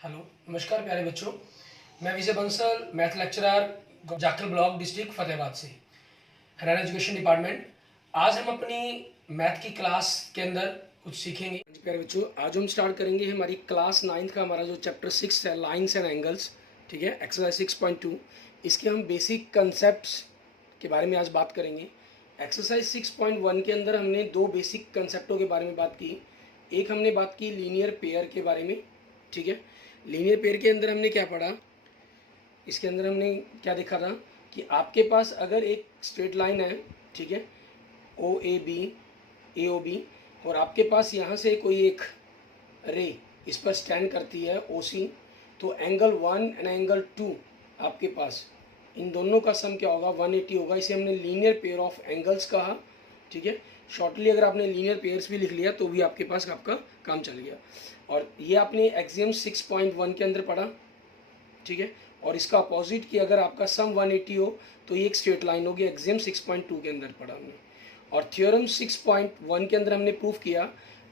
Hello, नमस्कार प्यारे बच्चों। मैं Vijay Bansal, math lecturer, Jakhal block, district Fatehabad से, हरियाणा एजुकेशन डिपार्टमेंट। आज हम अपनी मैथ की क्लास के अंदर कुछ सीखेंगे। प्यारे बच्चों, आज हम स्टार्ट करेंगे हमारी क्लास 9th का हमारा जो चैप्टर 6 है, लाइन्स एंड एंगल्स। ठीक है, एक्सरसाइज 6.2। इसके हम बेसिक कंसेप्ट के बारे में आज बात करेंगे। एक्सरसाइज 6.1 के अंदर हमने दो बेसिक कंसेप्टों के बारे में बात की। एक हमने बात की लीनियर पेयर के बारे में। ठीक है, लीनियर पेयर के अंदर हमने क्या पढ़ा, इसके अंदर हमने क्या देखा था कि आपके पास अगर एक स्ट्रेट लाइन है, ठीक है, ओ ए बी, और आपके पास यहाँ से कोई एक रे इस पर स्टैंड करती है ओ सी, तो एंगल 1 एंड एंगल 2 आपके पास, इन दोनों का सम क्या होगा, 180 होगा। इसे हमने लीनियर पेयर ऑफ एंगल्स कहा। ठीक है, शॉर्टली अगर आपने लीनियर पेयर्स भी लिख लिया तो भी आपके पास आपका काम चल गया। और ये आपने एक्सियम 6.1 के अंदर पढ़ा। ठीक है, और इसका अपोजिट कि अगर आपका सम 180 हो तो ये एक स्ट्रेट लाइन होगी, एक्सियम 6.2 के अंदर पढ़ा हमने। और थ्योरम 6.1 के अंदर हमने प्रूफ किया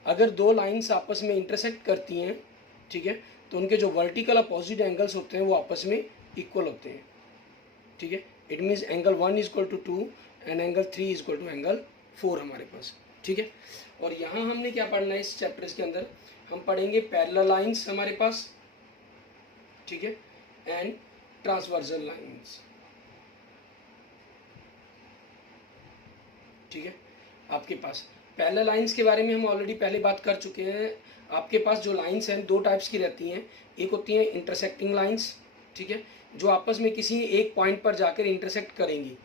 अगर दो लाइंस आपस में इंटरसेक्ट करती हैं, ठीक है, तो उनके जो वर्टिकल अपोजिट एंगल्स होते हैं वो आपस में इक्वल होते हैं। ठीक है, it means angle 1 is equal to 2 and angle 3 is equal to angle 4 हमारे पास। ठीक है, और यहाँ हमने क्या पढ़ना है इस चैप्टर के अंदर, हम पढ़ेंगे पैरेलल लाइंस हमारे पास, ठीक है, एंड ट्रांसवर्सल लाइंस। ठीक है, आपके पास पैरेलल लाइंस के बारे में हम ऑलरेडी पहले बात कर चुके हैं। आपके पास जो लाइंस हैं दो टाइप्स की रहती हैं। एक होती है इंटरसेक्टिंग लाइंस, ठीक है, जो आपस में किसी एक पॉइंट पर जाकर इंटरसेक्ट करेंगी।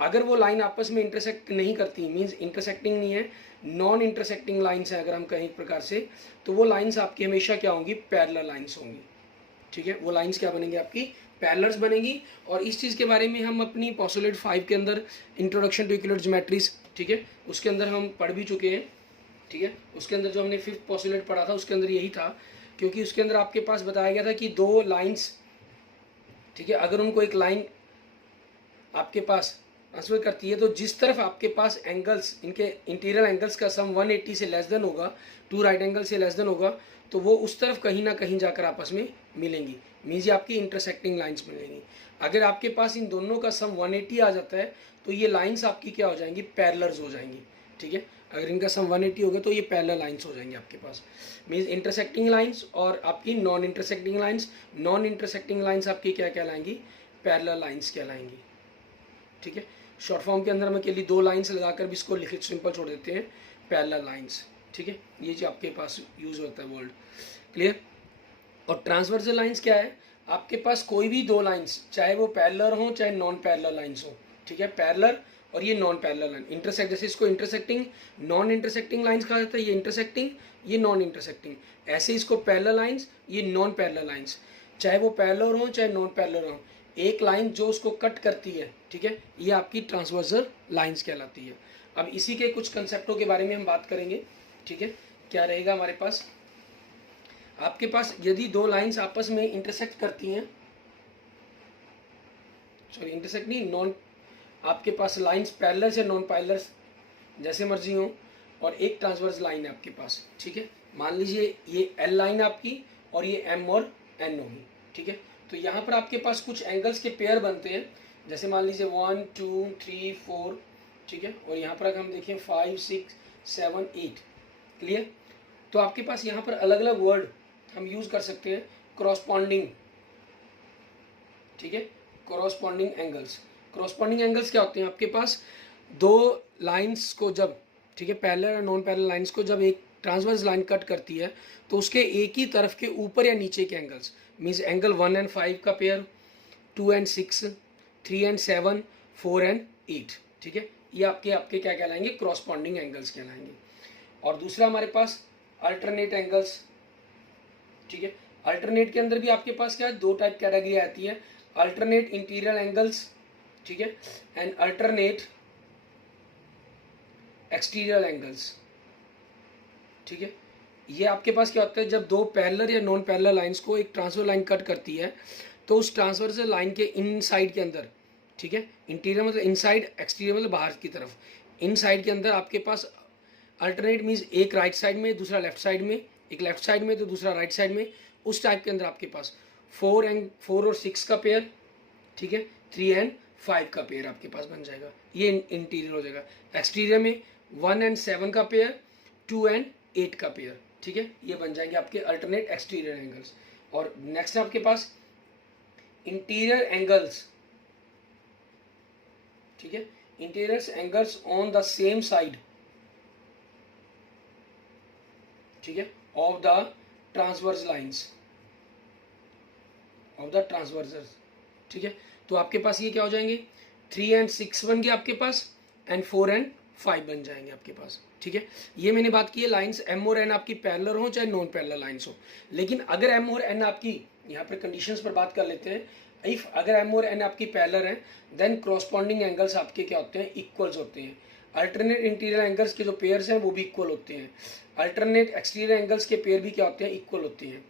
अगर वो लाइन आपस में इंटरसेक्ट नहीं करती, मींस इंटरसेक्टिंग नहीं है, नॉन इंटरसेक्टिंग लाइंस है अगर हम कहें एक प्रकार से, तो वो लाइंस आपकी हमेशा क्या होंगी, पैरेलल लाइंस होंगी। ठीक है, वो लाइंस क्या बनेंगी, आपकी पैरेलल्स बनेगी। और इस चीज़ के बारे में हम अपनी पोस्टुलेट 5 के अंदर इंट्रोडक्शन टू यूक्लिड ज्योमेट्रीज, ठीक है, उसके अंदर हम पढ़ भी चुके हैं। ठीक है, उसके अंदर जो हमने 5th पोस्टुलेट पढ़ा था उसके अंदर यही था, क्योंकि उसके अंदर आपके पास बताया गया था कि दो लाइंस, ठीक है, अगर उनको एक लाइन आपके पास ट्रांसफर करती है तो जिस तरफ आपके पास एंगल्स, इनके इंटीरियर एंगल्स का सम 180 से लेस देन होगा, टू राइट एंगल से लेस देन होगा, तो वो उस तरफ कहीं ना कहीं जाकर आपस में मिलेंगी, मीन्स ये आपकी इंटरसेक्टिंग लाइंस मिलेंगी। अगर आपके पास इन दोनों का सम 180 आ जाता है तो ये लाइंस आपकी क्या हो जाएंगी, पैरेलल्स हो जाएंगी। ठीक है, अगर इनका सम 180 हो गया तो ये पैरेलल लाइंस हो जाएंगे आपके पास, मीन्स इंटरसेक्टिंग लाइंस और आपकी non intersecting lines. Non intersecting lines आपकी क्या कहलाएंगी, पैरेलल लाइंस कहलाएंगी। ठीक है, शॉर्ट फॉर्म के अंदर हम अकेली दो लाइंस लगाकर भी इसको लिख सिंपल छोड़ देते हैं, पैरेलल लाइंस। ठीक है, ये जो आपके पास यूज होता है वर्ड, क्लियर। और ट्रांसवर्सल लाइंस क्या है, आपके पास कोई भी दो लाइंस, चाहे वो पैरेलल हो चाहे नॉन पैरेलल लाइंस हो, ठीक है, पैरेलल और ये नॉन पैरेलल लाइन इंटरसेक्ट, जैसे इसको इंटरसेक्टिंग नॉन इंटरसेक्टिंग लाइंस कहा जाता है, ये इंटरसेक्टिंग, ये नॉन इंटरसेक्टिंग, ऐसे इसको पैरेलल लाइंस, ये नॉन पैरेलल लाइंस, चाहे वो पैरेलल हो चाहे नॉन पैरेलल हो, एक लाइन जो उसको कट करती है, ठीक है, ये आपकी ट्रांसवर्सल लाइंस कहलाती है। अब इसी के कुछ कंसेप्टों के बारे में हम बात करेंगे। ठीक है, क्या रहेगा हमारे पास, आपके पास यदि दो लाइंस आपस में इंटरसेक्ट करती हैं, सॉरी इंटरसेक्ट नहीं, नॉन, आपके पास लाइंस पैरेलल से नॉन पैरेलल जैसे मर्जी हो, और एक ट्रांसवर्स लाइन है आपके पास। ठीक है, मान लीजिए ये एल लाइन आपकी और ये एम और एन होगी। ठीक है, तो यहाँ पर आपके पास कुछ एंगल्स के पेयर बनते हैं, जैसे मान लीजिए 1 2 3 4, ठीक है, और यहाँ पर अगर हम देखें 5 6 7 8, क्लियर। तो आपके पास यहाँ पर अलग अलग वर्ड हम यूज कर सकते हैं, क्रॉसपॉन्डिंग, ठीक है, क्रॉसपॉन्डिंग एंगल्स। क्रॉसपॉन्डिंग एंगल्स क्या होते हैं, आपके पास दो लाइंस को जब, ठीक है, पैरेलल और नॉन पैरेलल लाइंस को जब एक ट्रांसवर्स लाइन कट करती है तो उसके एक ही तरफ के ऊपर या नीचे के एंगल्स, मीन्स एंगल 1 एंड 5 का पेयर, 2 एंड 6, 3 एंड 7, 4 एंड 8, ठीक है, ये आपके आपके क्या कहलाएंगे, क्रॉसपॉन्डिंग एंगल्स कहलाएंगे। और दूसरा हमारे पास अल्टरनेट एंगल्स। ठीक है, अल्टरनेट के अंदर भी आपके पास क्या है, दो टाइप कैटेगरी आती है, अल्टरनेट इंटीरियर एंगल्स, ठीक है, एंड अल्टरनेट एक्सटीरियर एंगल्स। ठीक है, ये आपके पास क्या होता है, जब दो पैरेलल या नॉन पैरेलल लाइंस को एक ट्रांसफर लाइन कट करती है तो उस ट्रांसवर्सल लाइन के इन साइड के अंदर, ठीक है, इंटीरियर मतलब इनसाइड, एक्सटीरियर मतलब बाहर की तरफ, इन साइड के अंदर आपके पास अल्टरनेट मीन्स एक राइट साइड में दूसरा लेफ्ट साइड में, एक लेफ्ट साइड में तो दूसरा राइट साइड में, उस टाइप के अंदर आपके पास 4 और 6 का पेयर, ठीक है, 3 एंड 5 का पेयर आपके पास बन जाएगा, ये इंटीरियर हो जाएगा। एक्सटीरियर में 1 एंड 7 का पेयर, 2 एंड 8 का पेयर, ठीक है, ये बन जाएंगे आपके अल्टरनेट एक्सटीरियर एंगल्स। और नेक्स्ट आपके पास इंटीरियर एंगल्स, ठीक है, interior angles on the same side, ठीक है, of the transverse lines, of the transversers, ठीक है। तो आपके पास ये क्या हो जाएंगे, 3 एंड 6 बन गए आपके पास, एंड 4 एंड 5 बन जाएंगे आपके पास, ठीक है। ये मैंने बात की है लाइंस एम और एन आपकी पैरेलल हो चाहे नॉन पैरेलल लाइंस हो, लेकिन अगर एम और एन आपकी, यहाँ पर कंडीशंस पर बात कर लेते हैं, इफ अगर एम और एन आपकी पैरेलल हैं, देन कॉरस्पॉन्डिंग एंगल्स आपके क्या होते हैं, इक्वल्स होते हैं। अल्टरनेट इंटीरियर एंगल्स के जो पेयर्स हैं वो भी इक्वल होते हैं, अल्टरनेट एक्सटीरियर एंगल्स के पेयर भी क्या होते हैं, इक्वल होते हैं,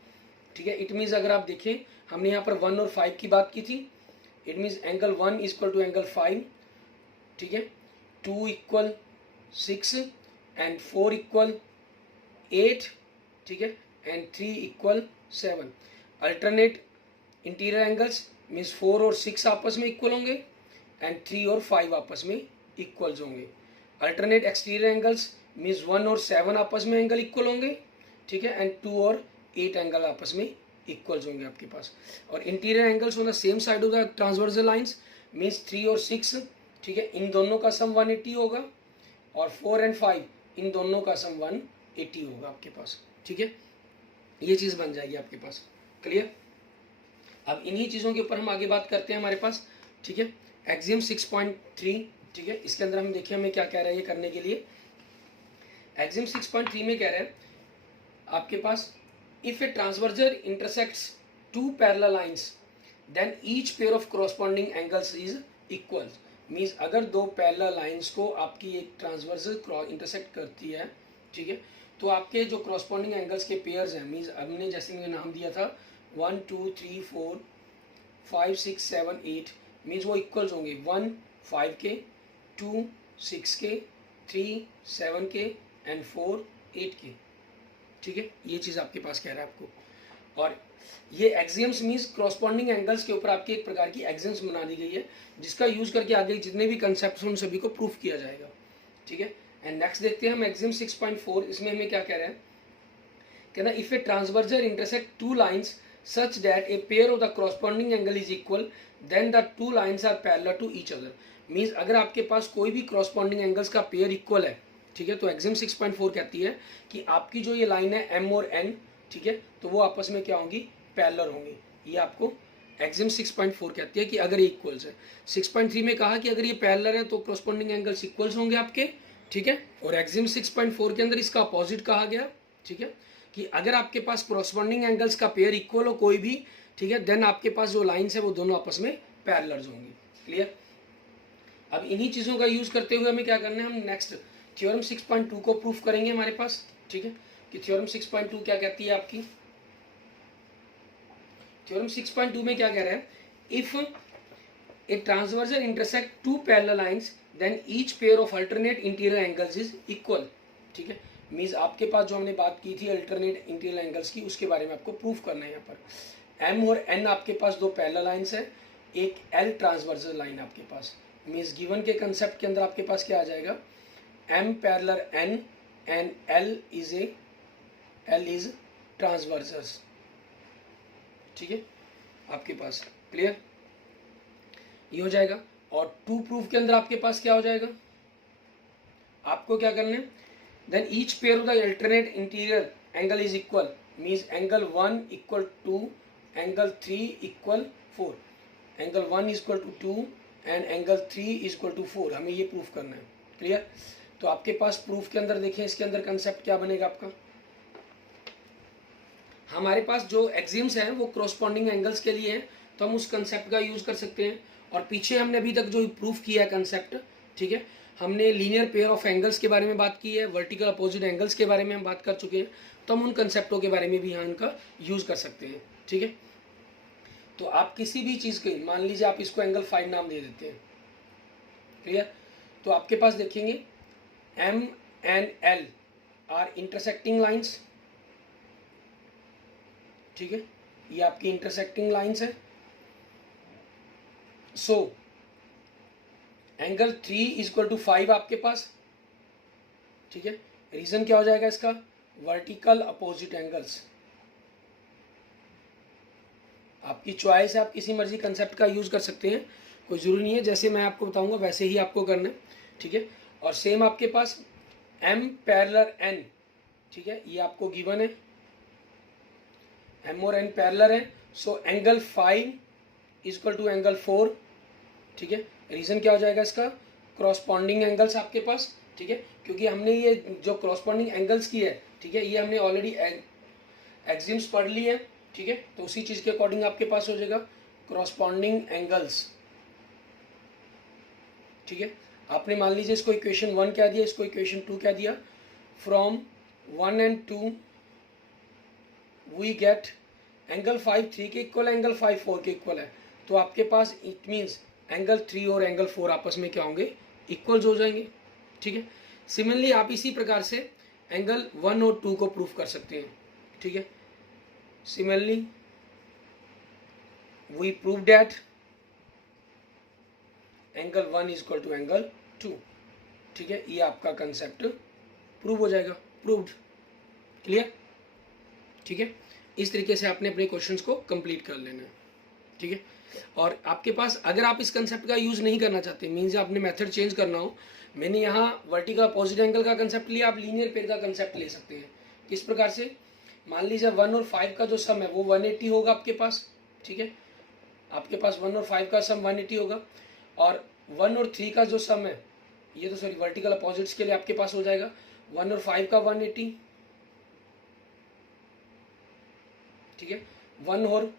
ठीक है। इट मीन्स अगर आप देखें, हमने यहाँ पर 1 और 5 की बात की थी, it means angle 1 equal to angle 5, ठीक है, 2 इक्वल 6 एंड 4 इक्वल 8, ठीक है, and 3 equal 7। Alternate interior angles means 4 और 6 आपस में इक्वल होंगे, एंड 3 और 5 आपस में इक्वल्स होंगे। अल्टरनेट एक्सटीरियर एंगल्स मीन्स 1 और 7 आपस में एंगल इक्वल होंगे, ठीक है, एंड 2 और 8 एंगल आपस में इक्वल्स होंगे आपके पास। और interior angles on the same side of the transversal lines means 3 और 6, ठीक है, इन दोनों का सम 180 होगा, और 4 एंड 5 इन दोनों का सम 180 होगा आपके पास, ठीक है। ये चीज़ बन जाएगी आपके पास, क्लियर। अब इन्हीं चीज़ों के ऊपर हम आगे बात करते हैं हमारे पास, ठीक है। एक्सियम 6.3, ठीक है, इसके अंदर हम देखिए हमें क्या कह रहा है ये करने के लिए। एक्सियम 6.3 में कह रहे हैं आपके पास, if a transversal intersects two parallel lines then each pair of corresponding angles is equal। Means अगर दो पैरेलल लाइंस को आपकी एक ट्रांसवर्सल इंटरसेक्ट करती है, ठीक है, तो आपके जो corresponding एंगल्स के पेयर्स हैं, मीन्स हमने जैसे मैंने नाम दिया था 1 2 3 4 5 6 7 8, मीन्स वो इक्वल्स होंगे 1 5 के, 2 6 के, 3 7 के, एंड 4 8 के, ठीक है। ये चीज़ आपके पास कह रहा है आपको। और ये एक्सियम्स मीन्स क्रॉसपॉन्डिंग एंगल्स के ऊपर आपकी एक प्रकार की एक्सियम्स बना दी गई है, जिसका यूज करके आगे जितने भी कंसेप्ट हैं उन सभी को प्रूफ किया जाएगा, ठीक है। एंड नेक्स्ट देखते हैं हम एक्सियम 6.4, इसमें हमें क्या कह रहा है, कहना if a transversal intersect two lines such that a pair of the corresponding angle is equal then the two lines are parallel to each other. Means अगर आपके पास कोई भी क्रॉसपॉन्डिंग एंगल्स का पेयर इक्वल है, ठीक है, तो एक्सियम 6.4 कहती है कि आपकी जो ये लाइन है एम और एन, ठीक है, तो वो आपस में क्या होंगी, पैरेलल होंगी। ये आपको एक्सियम 6.4 कहती है कि अगर ये इक्वल्स है। 6.3 में कहा कि अगर ये पैरेलल है तो कॉरस्पॉन्डिंग एंगल्स इक्वल्स होंगे आपके, ठीक है। और एक्सियम 6.4 के अंदर इसका अपोजिट कहा गया, ठीक है, कि अगर आपके पास कॉरस्पॉन्डिंग एंगल्स का पेयर इक्वल हो कोई भी, ठीक है, देन आपके पास जो लाइन्स है वो दोनों आपस में पैरेलल होंगी, क्लियर। अब इन्हीं चीज़ों का यूज करते हुए हमें क्या करना है, हम नेक्स्ट थ्योरम 6.2 को प्रूफ करेंगे हमारे पास, ठीक है, कि थ्योरम 6.2 क्या कहती है आपकी। थ्योरम 6.2 में क्या कह रहा है, if a transversal intersect two parallel lines then each pair of alternate interior angles is equal, ठीक है। मीन्स आपके पास जो हमने बात की थी अल्टरनेट इंटीरियर एंगल्स की, उसके बारे में आपको प्रूफ करना है। यहाँ पर एम और एन आपके पास दो पैरेलल लाइंस है, एक एल ट्रांसवर्सल लाइन आपके पास। मीन्स गिवन के कंसेप्ट के अंदर आपके पास क्या आ जाएगा, M parallel N and L is transversus, ठीक है, आपके पास, क्लियर, ये हो जाएगा। और टू प्रूफ के अंदर आपके पास क्या हो जाएगा, आपको क्या करना है, then each pair of the alternate interior angle is equal, means angle 1 equal to angle 3 equal 4, angle 1 equal to 2 and angle 3 equal to 4, हमें ये प्रूफ करना है, क्लियर। तो आपके पास प्रूफ के अंदर देखें, इसके अंदर कंसेप्ट क्या बनेगा आपका, हमारे पास जो एक्सियम्स हैं वो कॉरस्पॉन्डिंग एंगल्स के लिए हैं, तो हम उस कंसेप्ट का यूज कर सकते हैं। और पीछे हमने अभी तक जो प्रूफ किया है कंसेप्ट, ठीक है, हमने लीनियर पेयर ऑफ एंगल्स के बारे में बात की है, वर्टिकल अपोजिट एंगल्स के बारे में हम बात कर चुके हैं, तो हम उन कंसेप्टों के बारे में भी यहाँ इनका यूज कर सकते हैं, ठीक है। तो आप किसी भी चीज़ के, मान लीजिए आप इसको एंगल 5 नाम दे देते हैं, क्लियर। तो आपके पास देखेंगे M and L are intersecting lines, ठीक है, ये आपकी इंटरसेक्टिंग लाइंस है। सो एंगल 3 इक्वल टू 5 आपके पास, ठीक है। रीजन क्या हो जाएगा इसका, वर्टिकल अपोजिट एंगल्स। आपकी चॉइस है, आप किसी मर्जी कंसेप्ट का यूज कर सकते हैं, कोई जरूरी नहीं है, जैसे मैं आपको बताऊंगा वैसे ही आपको करना है, ठीक है। और सेम आपके पास m पैरेलल n, ठीक है, ये आपको गिवन है, m और n पैरेलल है। So angle 5 equal to angle 4, ठीक है। रीजन क्या हो जाएगा इसका, क्रॉसपॉन्डिंग एंगल्स आपके पास, ठीक है, क्योंकि हमने ये जो क्रॉसपॉन्डिंग एंगल्स की है, ठीक है, ये हमने ऑलरेडी एक्सिम्स पढ़ ली है, ठीक है। तो उसी चीज के अकॉर्डिंग आपके पास हो जाएगा क्रॉसपॉन्डिंग एंगल्स, ठीक है। आपने मान लीजिए इसको इक्वेशन 1 क्या दिया, इसको इक्वेशन 2 क्या दिया, from 1 and 2 we get angle 5 3 के इक्वल, एंगल 5 4 के इक्वल है। तो आपके पास इट मीन्स एंगल 3 और एंगल 4 आपस में क्या होंगे, इक्वल्स हो जाएंगे, ठीक है। सिमिलरली आप इसी प्रकार से एंगल 1 और 2 को प्रूफ कर सकते हैं, ठीक है। Similarly we prove that angle 1 is equal to angle 2, ठीक है। ये आपका कंसेप्ट प्रूव हो जाएगा, प्रूव्ड, क्लियर, ठीक है। इस तरीके से आपने अपने क्वेश्चंस को कंप्लीट कर लेना है, ठीक है। और आपके पास अगर आप इस कंसेप्ट का यूज नहीं करना चाहते, मीन्स आपने मेथड चेंज करना हो, मैंने यहाँ वर्टिकल अपोजिट एंगल का कंसेप्ट लिया, आप लीनियर पेयर का कंसेप्ट ले सकते हैं। किस प्रकार से, मान लीजिए 1 और 5 का जो सम है वो 180 होगा आपके पास, ठीक है। आपके पास 1 और 5 का सम 180 होगा, और 1 और 3 का जो सम है, ये तो सॉरी वर्टिकल अपोजिट्स के लिए आपके पास हो जाएगा 1 और 5 का 180, ठीक है। 1 और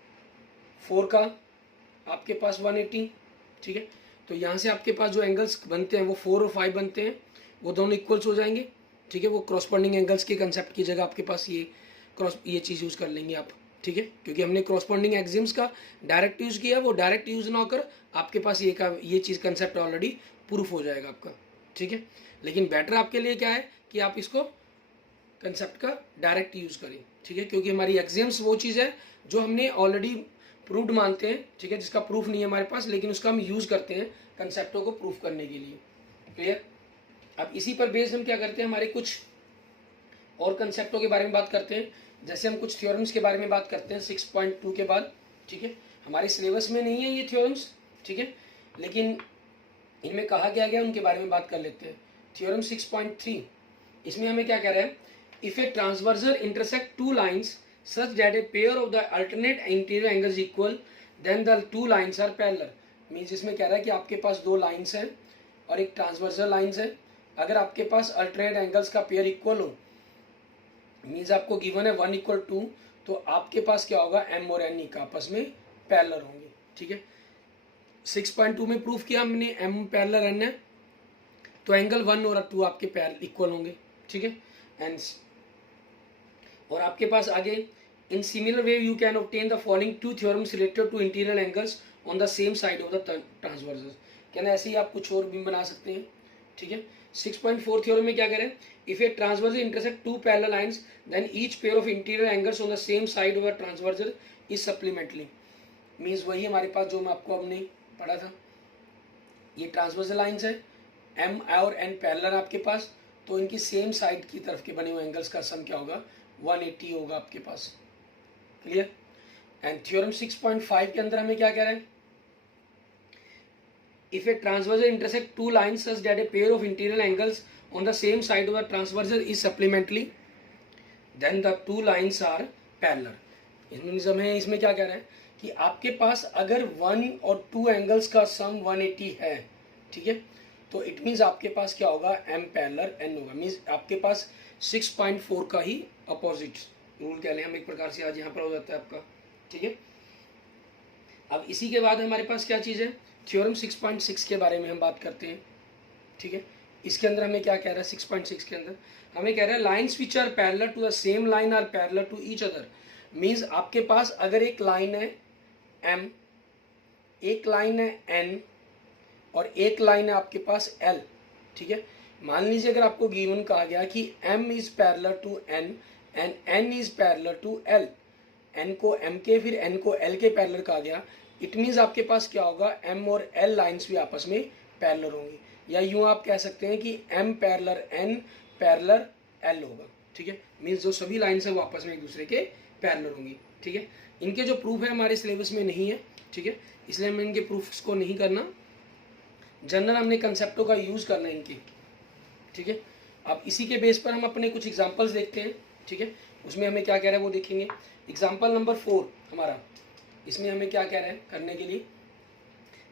4 का आपके पास 180, ठीक है। तो यहाँ से आपके पास जो एंगल्स बनते हैं वो 4 और 5 बनते हैं, वो दोनों इक्वल्स हो जाएंगे, ठीक है। वो क्रॉसपॉन्डिंग एंगल्स के कंसेप्ट की जगह आपके पास ये चीज़ यूज़ कर लेंगे आप, ठीक है, क्योंकि हमने क्रॉसपॉन्डिंग एक्सिम्स का डायरेक्ट यूज़ किया, वो डायरेक्ट यूज़ ना होकर आपके पास ये चीज़ कंसेप्ट ऑलरेडी प्रूफ हो जाएगा आपका, ठीक है। लेकिन बेटर आपके लिए क्या है कि आप इसको कंसेप्ट का डायरेक्ट यूज़ करें, ठीक है, क्योंकि हमारी एक्सिम्स वो चीज़ है जो हमने ऑलरेडी प्रूव्ड मानते हैं, ठीक है, जिसका प्रूफ नहीं है हमारे पास, लेकिन उसका हम यूज़ करते हैं कंसेप्टों को प्रूफ करने के लिए, क्लियर। अब इसी पर बेस्ड हम क्या करते हैं, हमारे कुछ और कंसेप्टों के बारे में बात करते हैं। जैसे हम कुछ थ्योरम्स के बारे में बात करते हैं 6.2 के बाद, ठीक है। हमारे सिलेबस में नहीं है ये थ्योरम्स, ठीक है, लेकिन इनमें कहा क्या गया उनके बारे में बात कर लेते हैं। थ्योरम 6.3, इसमें हमें क्या कह रहा है, if a transversal intersect two lines such that a pair of the alternate interior angles equal then the two lines are parallel. Means इसमें कह रहा है कि आपके पास दो लाइंस हैं और एक ट्रांसवर्सल लाइंस है, अगर आपके पास अल्टरनेट एंगल्स का पेयर इक्वल हो, मीन्स आपको गिवन है 1 इक्वल 2, तो आपके पास क्या होगा, m और n का आपस में पैरेलल होंगे, ठीक है। 6.2 में प्रूफ किया हमने m पैरेलल n है, तो एंगल 1 और 2 आपके पैरेलल इक्वल होंगे, ठीक है। एंड और आपके पास आगे in similar way you can obtain the following two theorems related to interior angles on the same side of the transversal. कहना ऐसे ही आप कुछ और भी बना सकते हैं, ठीक है। 6.4 थ्योरम में क्या करें, if a transversal intersect two parallel lines then each pair of interior angles on the same side of a transversal is supplementally. Means वही हमारे पास जो मैं आपको हमने पढ़ा था, ये ट्रांसवर्सल लाइंस है, m और n पैरेलल आपके पास, तो इनकी सेम साइड की तरफ के बने हुए एंगल्स का सम क्या होगा, 180 होगा आपके पास, क्लियर। एंड थ्योरम 6.5 के अंदर हमें क्या कह रहा है, if a transversal intersect two lines such that a pair of interior angles on the same side of the transversal is supplementary then the two lines are parallel। इसमें क्या कह रहा है कि आपके पास अगर 1 और 2 एंगल्स का सम 180 है, ठीक है, तो इट मीन्स आपके पास क्या होगा, m पैरेलल n होगा, मीन्स आपके पास 6.4 का ही अपोजिट रूल कह लें हम एक प्रकार से, आज यहाँ पर हो जाता है आपका, ठीक है। अब इसी के बाद हमारे पास क्या चीज़ है, थ्योरम 6.6 के बारे में हम बात करते हैं, ठीक है। इसके अंदर हमें क्या कह रहा है, 6.6 के अंदर हमें कह रहा है lines which are parallel to the same line are parallel to each other. Means आपके पास अगर एक लाइन है m, एक लाइन है n और एक लाइन है आपके पास l, ठीक है। मान लीजिए अगर आपको गिवन कहा गया कि m is parallel to n and n is parallel to l, N को एम के फिर एन को एल के पैरेलल कहा गया, इट मीन्स आपके पास क्या होगा, एम और एल लाइन्स भी आपस में पैरेलल होंगी, या यूँ आप कह सकते हैं कि M parallel N parallel L होगा। ठीक है, मीन्स जो सभी लाइन्स हैं वो आपस में एक दूसरे के पैरेलल होंगी। ठीक है, इनके जो प्रूफ है हमारे सिलेबस में नहीं है। ठीक है, इसलिए हमें इनके प्रूफ्स को नहीं करना, जनरल हमने कंसेप्टों का यूज़ करना है इनके। ठीक है, अब इसी के बेस पर हम अपने कुछ एग्जांपल्स देखते हैं। ठीक है, उसमें हमें क्या कह रहा है वो देखेंगे। एग्जांपल नंबर 4 हमारा, इसमें हमें क्या कह रहा है करने के लिए।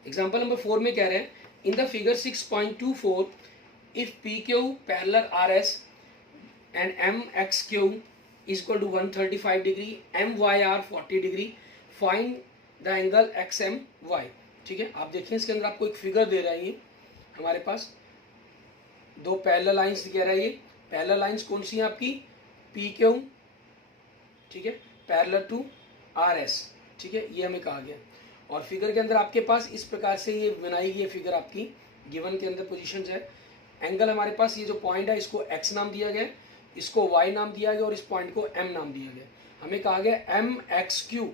एग्जांपल नंबर 4 में कह रहे हैं in the figure 6.24 if P Q parallel R S and M X Q is equal to 135 degree, M Y R 40 degree, find the angle X M Y. ठीक है, आप देखिए इसके अंदर आपको एक फिगर दे रहा है, ये हमारे पास दो पैरेलल लाइंस कह रहा है। ये पैरेलल लाइंस कौन सी हैं आपकी, पी क्यू, ठीक है, पैरेलल टू आर एस। ठीक है, ये हमें कहा गया, और फिगर के अंदर आपके पास इस प्रकार से ये बनाई गई फिगर आपकी गिवन के अंदर पोजीशन है। एंगल हमारे पास ये जो पॉइंट है इसको एक्स नाम दिया गया, इसको वाई नाम दिया गया और इस पॉइंट को एम नाम दिया गया। हमें कहा गया एम एक्स क्यू,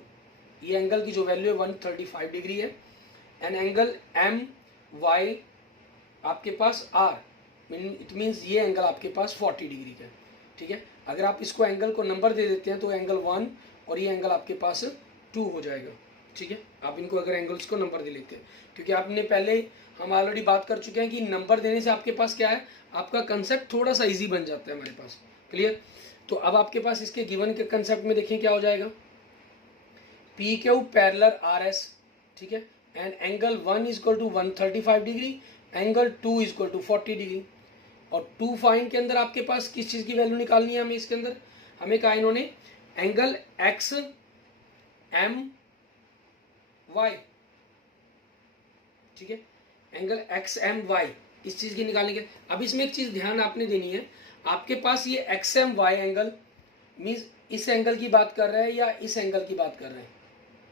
ये एंगल की जो वैल्यू है 135 डिग्री है, एंड एंगल एम वाई आपके पास आर, इट मीन्स ये एंगल आपके पास 40 डिग्री का है। ठीक है, अगर आप इसको एंगल को नंबर दे देते हैं तो एंगल 1 और ये एंगल आपके पास 2 हो जाएगा। ठीक है, आप इनको अगर एंगल्स को नंबर दे लेते हैं, क्योंकि आपने पहले हम ऑलरेडी बात कर चुके हैं कि नंबर देने से आपके पास क्या है, आपका कंसेप्ट थोड़ा सा इजी बन जाता है हमारे पास। क्लियर, तो अब आपके पास इसके गिवन के कंसेप्ट में देखें क्या हो जाएगा, P Q parallel R S, ठीक है, and angle 1 is equal to 135 degree, angle 2 is equal to 40 degree. और 2 फाइंड के अंदर आपके पास किस चीज़ की वैल्यू निकालनी है हमें, इसके अंदर हमें कहा इन्होंने एंगल एक्स एम वाई। ठीक है, एंगल एक्स एम वाई इस चीज़ की निकालने के। अब इसमें एक चीज़ ध्यान आपने देनी है, आपके पास ये X M Y angle means इस एंगल की बात कर रहा है या इस एंगल की बात कर रहे हैं।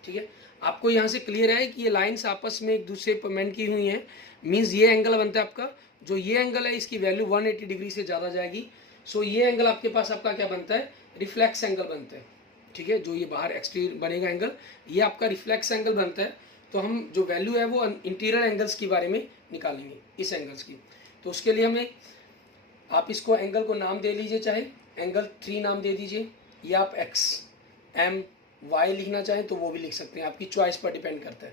ठीक है, आपको यहाँ से क्लियर है कि ये लाइंस आपस में एक दूसरे पर मेंट की हुई हैं, मीन्स ये एंगल बनता है आपका, जो ये एंगल है इसकी वैल्यू 180 डिग्री से ज़्यादा जाएगी। सो ये एंगल आपके पास आपका क्या बनता है, रिफ्लेक्स एंगल बनता है। ठीक है, जो ये बाहर एक्सटीरियर बनेगा एंगल, ये आपका रिफ्लेक्स एंगल बनता है। तो हम जो वैल्यू है वो इंटीरियर एंगल्स के बारे में निकालेंगे, इस एंगल्स की। तो उसके लिए हमें आप इसको एंगल को नाम दे लीजिए, चाहे एंगल 3 नाम दे दीजिए, या आप एक्स एम वाई लिखना चाहें तो वो भी लिख सकते हैं, आपकी चॉइस पर डिपेंड करता है।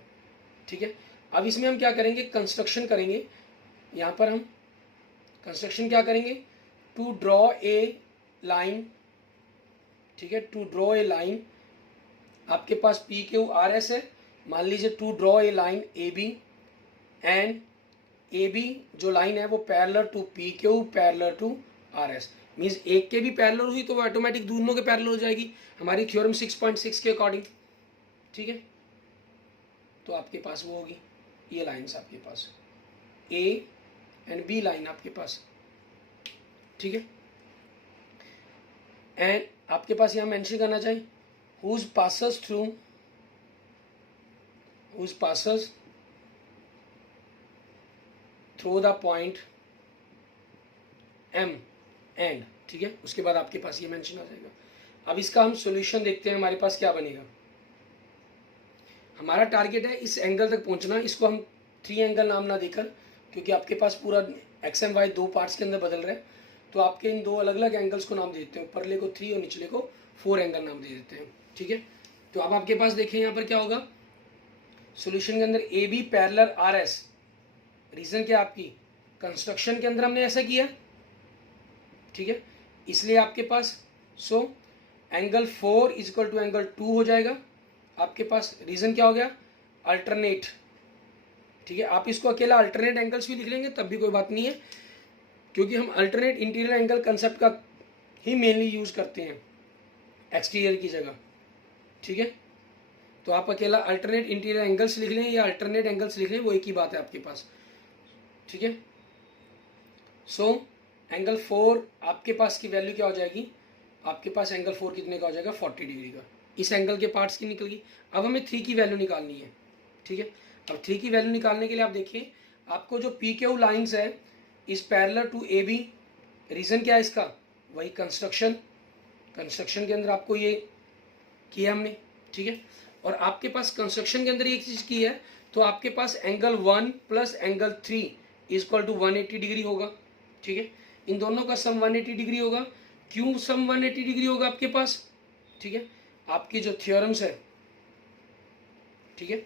ठीक है, अब इसमें हम क्या करेंगे, कंस्ट्रक्शन करेंगे। यहाँ पर हम कंस्ट्रक्शन क्या करेंगे, टू ड्रॉ ए लाइन। ठीक है, टू ड्रॉ ए लाइन, आपके पास पी क्यू आर एस है, मान लीजिए to draw a line A B, and A B जो लाइन है वो parallel to P Q parallel to R S. Means एक के भी पैरेलल हुई तो वो ऑटोमेटिक दोनों के पैरेलल हो जाएगी हमारी थ्योरम 6.6 के अकॉर्डिंग। ठीक है, तो आपके पास वो होगी ये लाइन्स आपके पास ए एंड बी लाइन आपके पास। ठीक है, एंड आपके पास यहाँ मेंशन करना चाहिए whose passes through the point M and. ठीक है, उसके बाद आपके पास ये मेंशन आ जाएगा। अब इसका हम सॉल्यूशन देखते हैं, हमारे पास क्या बनेगा। हमारा टारगेट है इस एंगल तक पहुंचना, इसको हम 3 एंगल नाम ना देकर, क्योंकि आपके पास पूरा एक्स एम वाई 2 पार्ट्स के अंदर बदल रहे हैं, तो आपके इन 2 अलग अलग एंगल्स को नाम दे देते हैं, ऊपरले को 3 और निचले को 4 एंगल नाम दे देते हैं। ठीक है, तो अब आपके पास देखें यहाँ पर क्या होगा, सॉल्यूशन के अंदर A B parallel R S. Reason क्या आपकी, कंस्ट्रक्शन के अंदर हमने ऐसा किया। ठीक है, इसलिए आपके पास angle 4 is equal to angle 2 हो जाएगा आपके पास। रीजन क्या हो गया, अल्टरनेट। ठीक है, आप इसको अकेला अल्टरनेट एंगल्स भी लिख लेंगे तब भी कोई बात नहीं है, क्योंकि हम अल्टरनेट इंटीरियर एंगल कंसेप्ट का ही मेनली यूज करते हैं एक्सटीरियर की जगह। ठीक है, तो आप अकेला अल्टरनेट इंटीरियर एंगल्स लिख लें या अल्टरनेट एंगल्स लिख लें, वो एक ही बात है आपके पास। ठीक है, एंगल 4 आपके पास की वैल्यू क्या हो जाएगी, आपके पास एंगल 4 कितने का हो जाएगा, 40 डिग्री का। इस एंगल के पार्ट्स की निकल गई। अब हमें 3 की वैल्यू निकालनी है। ठीक है, अब 3 की वैल्यू निकालने के लिए आप देखिए, आपको जो पी क्यू लाइन्स है is parallel to A B. Reason क्या है इसका, वही कंस्ट्रक्शन के अंदर आपको ये किया हमने, ठीक है। और आपके पास कंस्ट्रक्शन के अंदर एक चीज़ की है, तो आपके पास angle 1 plus angle 3 equal to 180 degree होगा, ठीक है। इन दोनों का सम 180 डिग्री होगा। क्यों सम 180 डिग्री होगा आपके पास, ठीक है। आपकी जो थ्योरम्स है, ठीक है,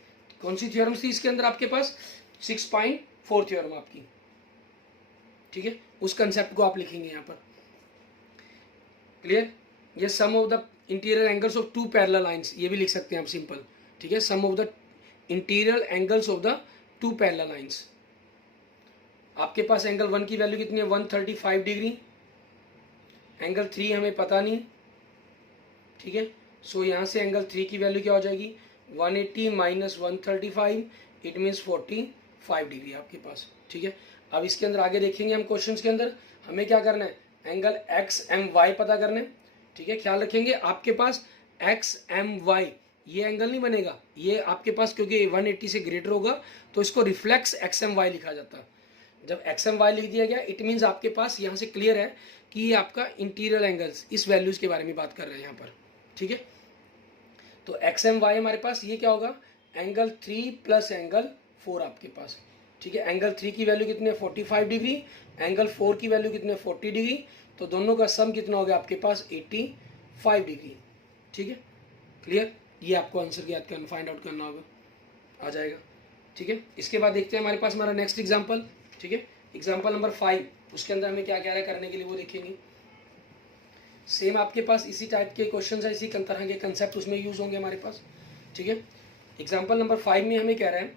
कौन सी थ्योरम्स थी इसके अंदर आपके पास, 6.4 थ्योरम आपकी, ठीक है। उस कंसेप्ट को आप लिखेंगे यहाँ पर, क्लियर। ये sum of the interior angles of two parallel lines, ये भी लिख सकते हैं आप सिंपल, ठीक है। Sum of the interior angles of the two parallel lines. आपके पास एंगल 1 की वैल्यू कितनी है, 135 डिग्री। एंगल 3 हमें पता नहीं, ठीक है। सो यहाँ से एंगल 3 की वैल्यू क्या हो जाएगी, 180 माइनस 135, इट मीन्स 45 डिग्री आपके पास, ठीक है। अब इसके अंदर आगे देखेंगे हम क्वेश्चन के अंदर, हमें क्या करना है, एंगल एक्स एम वाई पता करना है, ठीक है। ख्याल रखेंगे आपके पास एक्स एम वाई ये एंगल नहीं बनेगा, ये आपके पास क्योंकि 180 से ग्रेटर होगा तो इसको रिफ्लेक्स एक्स एम वाई लिखा जाता है। जब एक्स एम वाई लिख दिया गया, इट मीन्स आपके पास यहाँ से क्लियर है कि ये आपका इंटीरियर एंगल्स, इस वैल्यूज के बारे में बात कर रहे हैं यहाँ पर, ठीक है। तो एक्स एम वाई हमारे पास ये क्या होगा, एंगल 3 प्लस एंगल 4 आपके पास, ठीक है। एंगल 3 की वैल्यू कितनी है, 45 डिग्री। एंगल 4 की वैल्यू कितनी है, 40 डिग्री। तो दोनों का सम कितना हो गया आपके पास, 85 डिग्री, ठीक है। क्लियर, ये आपको आंसर याद करना, फाइंड आउट करना होगा, आ जाएगा, ठीक है। इसके बाद देखते हैं हमारे पास हमारा नेक्स्ट एग्जाम्पल, ठीक है। एग्जाम्पल नंबर 5, उसके अंदर हमें क्या क्या है करने के लिए वो देखेंगे। सेम आपके पास इसी टाइप के क्वेश्चन है, इसी तरह के कंसेप्ट उसमें यूज होंगे हमारे पास, ठीक है। एग्जाम्पल नंबर 5 में हमें कह रहा है,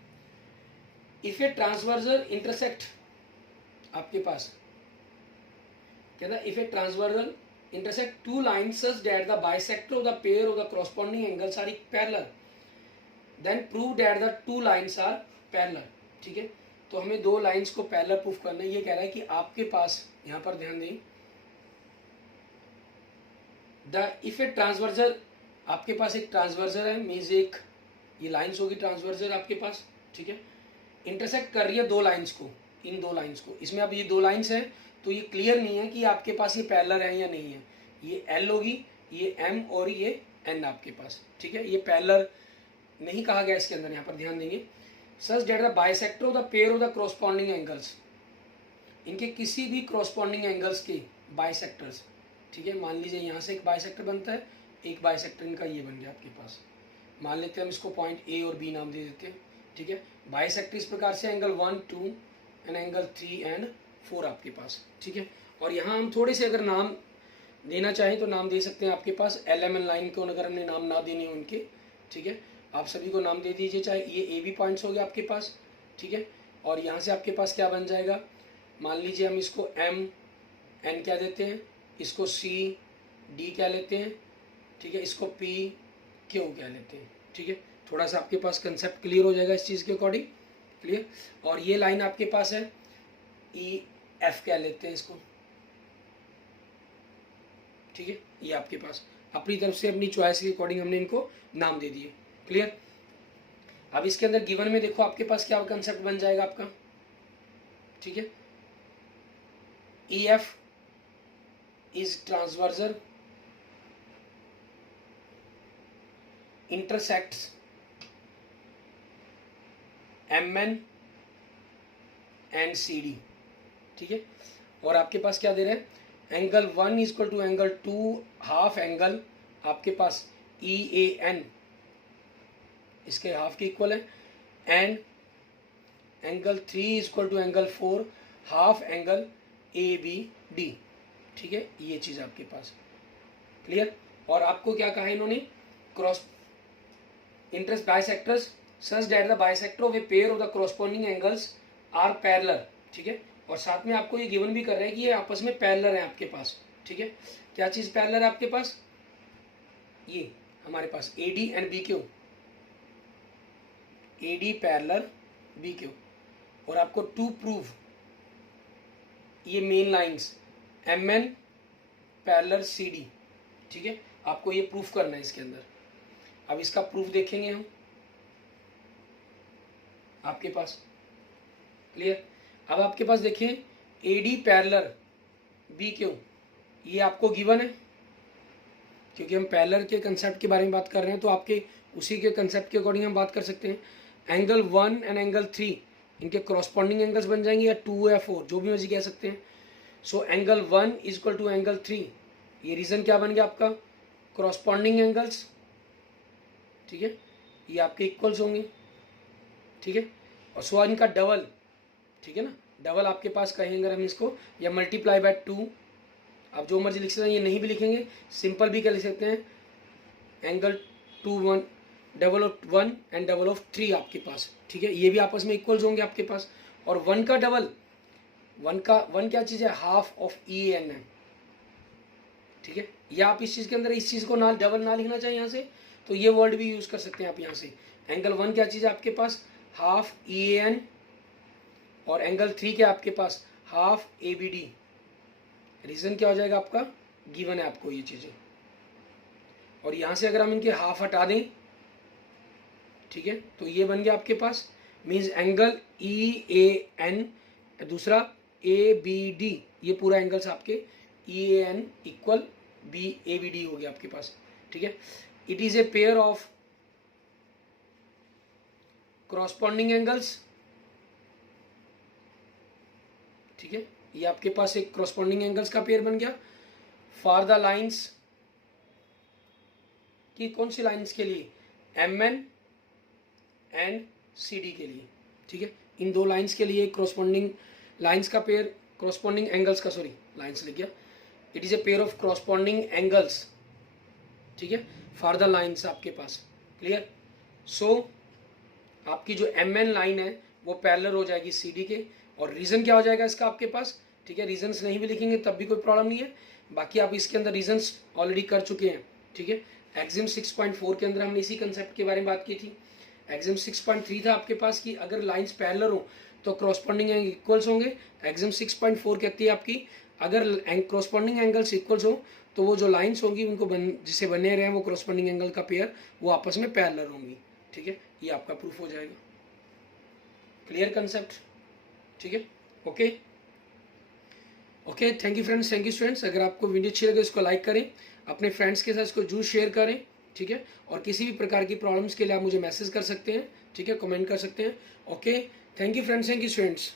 इफ ए ट्रांसवर्जल इंटरसेक्ट, आपके पास कहता है if a transversal intersect two lines such that the bisector of the pair of the corresponding angles are parallel, then prove that the two lines are parallel, ठीक है। तो हमें दो lines को पैरेलल प्रूफ करना है। ये कह रहा है कि आपके पास, यहाँ पर ध्यान दें, द इफ ए ट्रांसवर्जल, आपके पास एक ट्रांसवर्जल है, मीन्स एक ये लाइन्स होगी ट्रांसवर्जल आपके पास, ठीक है। इंटरसेक्ट कर रही है दो लाइन्स को, इन दो लाइन्स को, इसमें अब ये दो लाइन्स हैं तो ये क्लियर नहीं है कि आपके पास ये पैरेलल है या नहीं है। ये एल होगी, ये एम और ये एन आपके पास, ठीक है। ये पैरेलल नहीं कहा गया इसके अंदर, यहाँ पर ध्यान देंगे, सच that the bisector of the pair of the corresponding angles, इनके किसी भी कॉरस्पॉन्डिंग एंगल्स के बाइसेक्टर्स, ठीक है। मान लीजिए यहाँ से एक बाइसेक्टर बनता है, एक बाइसेक्टर इनका ये बन गया आपके पास, मान लेते हैं हम इसको पॉइंट ए और बी नाम दे देते हैं, ठीक है। बाइसेक्टर इस प्रकार से एंगल 1, 2 एंड एंगल 3 एंड 4 आपके पास, ठीक है। और यहाँ हम थोड़े से अगर नाम देना चाहें तो नाम दे सकते हैं आपके पास, LMN लाइन को अगर हमने नाम ना देने हो उनके, ठीक है, आप सभी को नाम दे दीजिए। चाहे ये AB पॉइंट्स हो गया आपके पास, ठीक है। और यहाँ से आपके पास क्या बन जाएगा, मान लीजिए हम इसको MN क्या देते हैं, इसको CD क्या लेते हैं, ठीक है, इसको PQ क्या लेते हैं, ठीक है। थोड़ा सा आपके पास कंसेप्ट क्लियर हो जाएगा इस चीज़ के अकॉर्डिंग, क्लियर। और ये लाइन आपके पास है EF क्या लेते हैं इसको, ठीक है। ये आपके पास अपनी तरफ से अपनी चॉइस के अकॉर्डिंग हमने इनको नाम दे दिए, क्लियर। अब इसके अंदर गिवन में देखो आपके पास क्या कंसेप्ट बन जाएगा आपका, ठीक है। EF is transversal intersects MN and CD, ठीक है। और आपके पास क्या दे रहे हैं, angle 1 equal to angle 2 half angle आपके पास EAN, इसके हाफ के इक्वल है, and angle 3 equal to angle 4 half angle ABD, ठीक है। ये चीज़ आपके पास क्लियर। और आपको क्या कहा इन्होंने, cross interest bisectors such that the bisector of a pair of the corresponding angles are parallel, ठीक है। और साथ में आपको ये गिवन भी कर रहे हैं कि ये आपस में पैरेलल है आपके पास, ठीक है। क्या चीज़ पैरेलल है आपके पास, ये हमारे पास AD and BQ, AD parallel BQ। और आपको टू प्रूव ये main lines MN parallel CD, ठीक है। आपको ये प्रूफ करना है इसके अंदर। अब इसका प्रूफ देखेंगे हम आपके पास, क्लियर। अब आपके पास देखिए AD पैरेलल BQ, ये आपको गिवन है, क्योंकि हम पैरेलल के कंसेप्ट के बारे में बात कर रहे हैं, तो आपके उसी के कंसेप्ट के अकॉर्डिंग हम बात कर सकते हैं। एंगल 1 एंड एंगल 3 इनके करस्पॉन्डिंग एंगल्स बन जाएंगे, या 2 या 4 जो भी मर्जी कह सकते हैं। So angle 1 is equal to angle 3, ये रीजन क्या बन गया आपका, करस्पॉन्डिंग एंगल्स, ठीक है, ये आपके इक्वल्स होंगे, ठीक है। और सो इनका डबल, ठीक है ना, डबल आपके पास कहेंगे हम इसको, या मल्टीप्लाई बाय 2, आप जो मर्जी लिख सकते हैं, ये नहीं भी लिखेंगे, सिंपल भी क्या लिख सकते हैं, angle 2 1 double of 1 and double of 3 आपके पास, ठीक है, ये भी आपस में इक्वल्स होंगे आपके पास। और 1 का डबल, 1 क्या चीज़ है, हाफ ऑफ EAN है, ठीक है। या आप इस चीज़ के अंदर इस चीज़ को ना डबल ना लिखना चाहिए यहाँ से, तो ये वर्ड भी यूज़ कर सकते हैं आप यहाँ से। एंगल 1 क्या चीज़ है आपके पास, हाफ EAN, और एंगल 3 क्या आपके पास, हाफ ABD। रीज़न क्या हो जाएगा आपका, गिवन है आपको ये चीज़ें। और यहाँ से अगर हम इनके हाफ हटा दें, ठीक है, तो ये बन गया आपके पास, मीन्स एंगल EAN, दूसरा ABD, ये पूरा एंगल्स आपके EAN इक्वल ABD हो गया आपके पास, ठीक है। It is a pair of corresponding angles, ठीक है, ये आपके पास एक क्रॉसपॉन्डिंग एंगल्स का पेयर बन गया फॉर द लाइंस की, कौन सी लाइंस के लिए, MN एंड CD के लिए, ठीक है। इन दो लाइंस के लिए क्रॉसपॉन्डिंग लाइंस का पेयर, क्रॉसपॉन्डिंग एंगल्स का, सॉरी लाइंस लिख गया, it is a pair of corresponding angles, ठीक है, फॉर द लाइंस आपके पास, क्लियर। सो आपकी जो MN लाइन है वो पैरेलल हो जाएगी CD के, और रीजन क्या हो जाएगा इसका आपके पास, ठीक है, रीजंस नहीं भी लिखेंगे तब भी कोई प्रॉब्लम नहीं है, बाकी आप इसके अंदर रीजंस ऑलरेडी कर चुके हैं, ठीक है। एक्सिम 6.4 के अंदर हमने इसी कंसेप्ट के बारे में बात की थी। एक्सिम 6.3 था आपके पास कि अगर लाइंस पैरेलल हो तो क्रॉसपॉन्डिंग एंगल इक्वल्स होंगे। एक्सिम 6.4 कहती है आपकी अगर क्रॉसपॉन्डिंग एंगल्स इक्वल्स हो तो वो जो लाइंस होंगी उनको जिसे बने रहे हैं वो क्रॉसपॉन्डिंग एंगल का पेयर, वो आपस में पैरेलल होंगी, ठीक है। ये आपका प्रूफ हो जाएगा, क्लियर कंसेप्ट, ठीक है। Okay okay, thank you friends, thank you students. अगर आपको वीडियो अच्छी लगे इसको लाइक करें, अपने फ्रेंड्स के साथ इसको जरूर शेयर करें, ठीक है। और किसी भी प्रकार की प्रॉब्लम्स के लिए आप मुझे मैसेज कर सकते हैं, ठीक है, कमेंट कर सकते हैं। Okay, thank you friends, thank you students.